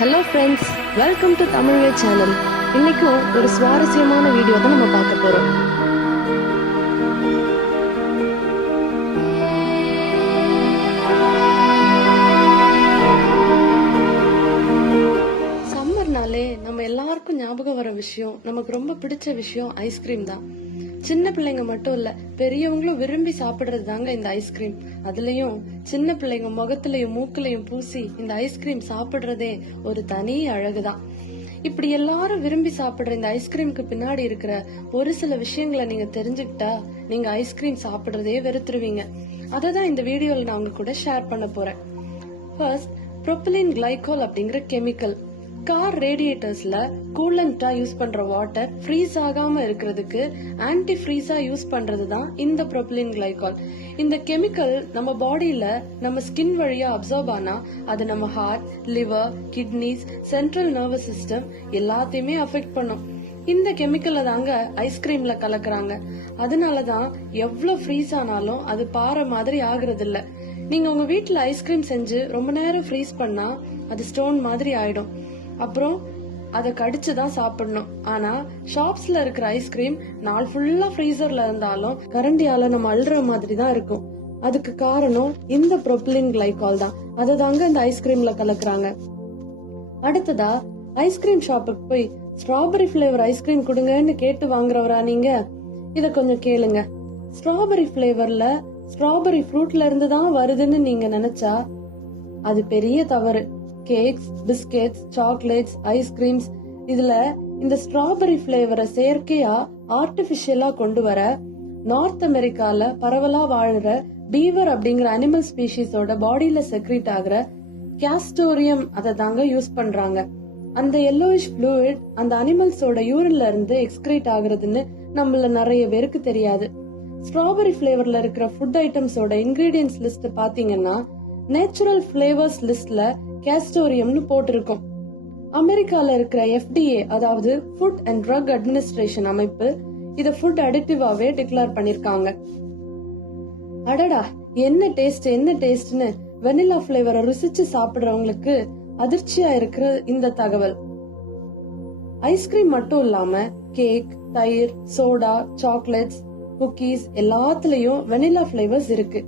Hello friends, welcome to தமிழ்வே channel. இன்னைக்கும் ஒரு சுவாரஸ்யமான வீடியோ தான் நம்ம பார்க்க போறோம். சம்மர்னாலே நம்ம எல்லாருக்கும் ஞாபகம் வர விஷயம், நமக்கு ரொம்ப பிடிச்ச விஷயம் ஐஸ்கிரீம் தான். சின்ன பிள்ளைங்க மட்டும் இல்ல, பெரியவங்களும் விரும்பி சாப்பிடுறது தாங்க இந்த ஐஸ்கிரீம். அதுலயும் சின்ன பிள்ளைங்க முகத்திலையும் மூக்குலையும் பூசி இந்த ஐஸ்கிரீம் சாப்பிடுறதே ஒரு தனி அழகுதான். இப்படி எல்லாரும் விரும்பி சாப்பிடுற இந்த ஐஸ்கிரீமுக்கு பின்னாடி இருக்கிற ஒரு சில விஷயங்களை நீங்க தெரிஞ்சுக்கிட்டா நீங்க ஐஸ்கிரீம் சாப்பிடுறதே வெறுத்துருவீங்க. அததான் இந்த வீடியோல நான் உங்க கூட ஷேர் பண்ண போறேன். ஃபர்ஸ்ட், ப்ரொபிலின் கிளைகோல் அப்படிங்கிற கெமிக்கல். கார் ரேடியேட்டர்ஸ்ல கூலண்டா யூஸ் பண்ற வாட்டர் ஃப்ரீஸ் ஆகாம இருக்கிறதுக்கு ஆன்டி ஃப்ரீஸா யூஸ் பண்றதுதான் இந்த ப்ரொபிலின் கிளைகால். இந்த கெமிக்கல் நம்ம பாடியில நம்ம ஸ்கின் வழியா அப்சர்வ் ஆனா அது நம்ம heart, liver, kidneys, central nervous system எல்லாத்தையுமே அஃபெக்ட் பண்ணும். இந்த கெமிக்கலை தாங்க ஐஸ்கிரீம்ல கலக்குறாங்க. அதனாலதான் எவ்வளவு ஃப்ரீஸ் ஆனாலும் அது பாறை மாதிரி ஆகுறது இல்ல. நீங்க உங்க வீட்டுல ஐஸ்கிரீம் செஞ்சு ரொம்ப நேரம் ஃப்ரீஸ் பண்ணா அது ஸ்டோன் மாதிரி ஆயிடும். அப்புறம் அதை கடிச்சுதான் சாப்பிடணும். ஆனா ஷாப்ஸ்ல இருக்கிற ஐஸ்கிரீம் நாள் ஃபுல்லா ஃப்ரீசர்ல இருந்தாலும் கரண்டியால நம்ம அழுற மாதிரி தான் இருக்கும். அதுக்கு காரணம் இந்த ப்ரொபிலின் கிளைகால் தான். அதை தாங்க இந்த ஐஸ்கிரீம்ல கலக்குறாங்க. அடுத்ததா, ஐஸ்கிரீம் ஷாப்புக்கு போய் ஸ்ட்ராபெரி பிளேவர் ஐஸ்கிரீம் கொடுங்கன்னு கேட்டு வாங்குறவரா நீங்க? இத கொஞ்சம் கேளுங்க. ஸ்ட்ராபெரி பிளேவர்ல ஸ்ட்ராபெரி ஃப்ரூட்ல இருந்து தான் வருதுன்னு நீங்க நினைச்சா அது பெரிய தவறு. கேக்ஸ், பிஸ்கெட்ஸ், சாக்லேட்ஸ், ஐஸ்கிரீம்ஸ் இதுல இந்த ஸ்ட்ராபெரி பிளேவரை செயற்கையா ஆர்டிபிஷியலா கொண்டு வர நார்த் அமெரிக்கால பரவலா வாழுற பீவர் அப்படிங்கிற அனிமல் ஸ்பீஷிஸோட பாடியில செக்ரீட் ஆகுற கேஸ்டோரியம் அதை தாங்க யூஸ் பண்றாங்க. அந்த yellowish fluid அந்த அனிமல்ஸோட யூரின்ல இருந்து எக்ஸ்கிரீட் ஆகுறதுன்னு நம்மள நிறைய பேருக்கு தெரியாது. ஸ்ட்ராபெரி பிளேவர்ல இருக்கிற ஃபுட் ஐட்டம்ஸோட இன்கிரீடியன்ஸ் லிஸ்ட் பாத்தீங்கன்னா நேச்சுரல் பிளேவர்ஸ் லிஸ்ட்ல கேஸ்டோரியம்னு போட்டிருக்கும். அமெரிக்கால இருக்கிற FDA, அதாவது ஃபுட் அண்ட் ட்ரக் அட்மினிஸ்ட்ரேஷன் அமைப்பு இத ஃபுட் அடிக்டிவாவே டிக்ளேர் பண்ணிருக்காங்க. அடடா, என்ன டேஸ்ட்னு வெனிலா பிளேவரை ருசிச்சு சாப்பிடுறவங்களுக்கு அதிர்ச்சியா இருக்கிற இந்த தகவல். ஐஸ்கிரீம் மட்டும் இல்லாம கேக், தயிர், சோடா, சாக்லேட்ஸ், குக்கீஸ் எல்லாத்துலயும் வெனிலா பிளேவர்ஸ் இருக்கு.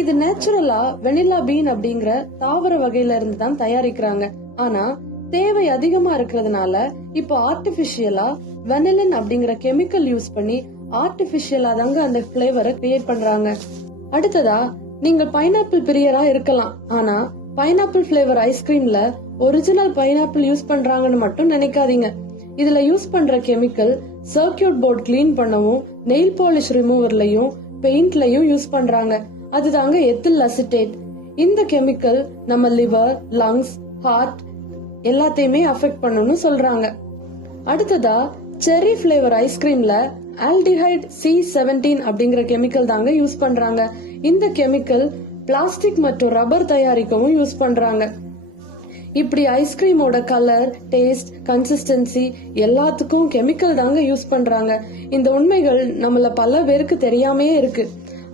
இது நேச்சுரலா வெனிலா பீன் அப்படிங்கிற தாவர வகையில இருந்து தான் தயாரிக்கிறாங்க. ஆனா தேவை அதிகமா இருக்கிறதுனால இப்போ ஆர்டிபிஷியலா வெனிலின் அப்படிங்கிற கெமிக்கல் யூஸ் பண்ணி ஆர்டிபிஷியலா தாங்க அந்த பிளேவரை கிரியேட் பண்றாங்க. அடுத்ததா, நீங்க பைனாப்பிள் பிரியரா இருக்கலாம். ஆனா பைனாப்பிள் பிளேவர் ஐஸ்கிரீம்ல ஒரிஜினல் பைனாப்பிள் யூஸ் பண்றாங்கன்னு மட்டும் நினைக்காதீங்க. இதுல யூஸ் பண்ற கெமிக்கல் சர்க்கியூட் போர்ட் கிளீன் பண்ணவும், நெயில் பாலிஷ் ரிமூவர்லயும் பெயிண்ட்லயும் யூஸ் பண்றாங்க. அதுதாங்க எத்தில் அசிட்டேட். இந்த கெமிக்கல் நம்ம லிவர், லங்ஸ், ஹார்ட் எல்லாத்தையுமே அஃபெக்ட் பண்ணணும்னு சொல்றாங்க. அடுத்ததா, செர்ரி பிளேவர் ஐஸ்கிரீம்ல ஆல்டிஹைட் C17 அப்படிங்கிற கெமிக்கல் தாங்க யூஸ் பண்றாங்க. இந்த கெமிக்கல் பிளாஸ்டிக் மற்றும் ரப்பர் தயாரிக்கவும் யூஸ் பண்றாங்க. இப்படி ஐஸ்கிரீமோட கலர், டேஸ்ட், கன்சிஸ்டன்சி எல்லாத்துக்கும் கெமிக்கல் தாங்க யூஸ் பண்றாங்க. இந்த உண்மைகள் நம்மள பல பேருக்கு தெரியாமே இருக்கு.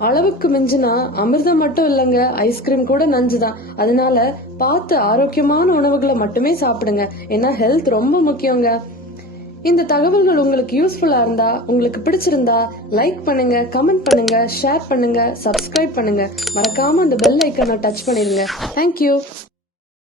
அளவுக்கு மிஞ்சினா அமிர்தம் மட்டும் இல்லங்க, ஐஸ்கிரீம் கூட நஞ்சுதான். அதனால பார்த்து ஆரோக்கியமான உணவுகளை மட்டுமே சாப்பிடுங்க. ஏன்னா ஹெல்த் ரொம்ப முக்கியங்க. இந்த தகவல்கள் உங்களுக்கு யூஸ்ஃபுல்லா இருந்தா, உங்களுக்கு பிடிச்சிருந்தா லைக் பண்ணுங்க, கமெண்ட் பண்ணுங்க, ஷேர் பண்ணுங்க, சப்ஸ்கிரைப் பண்ணுங்க. மறக்காம அந்த பெல் ஐக்கனை டச் பண்ணிருங்க. தேங்க்யூ.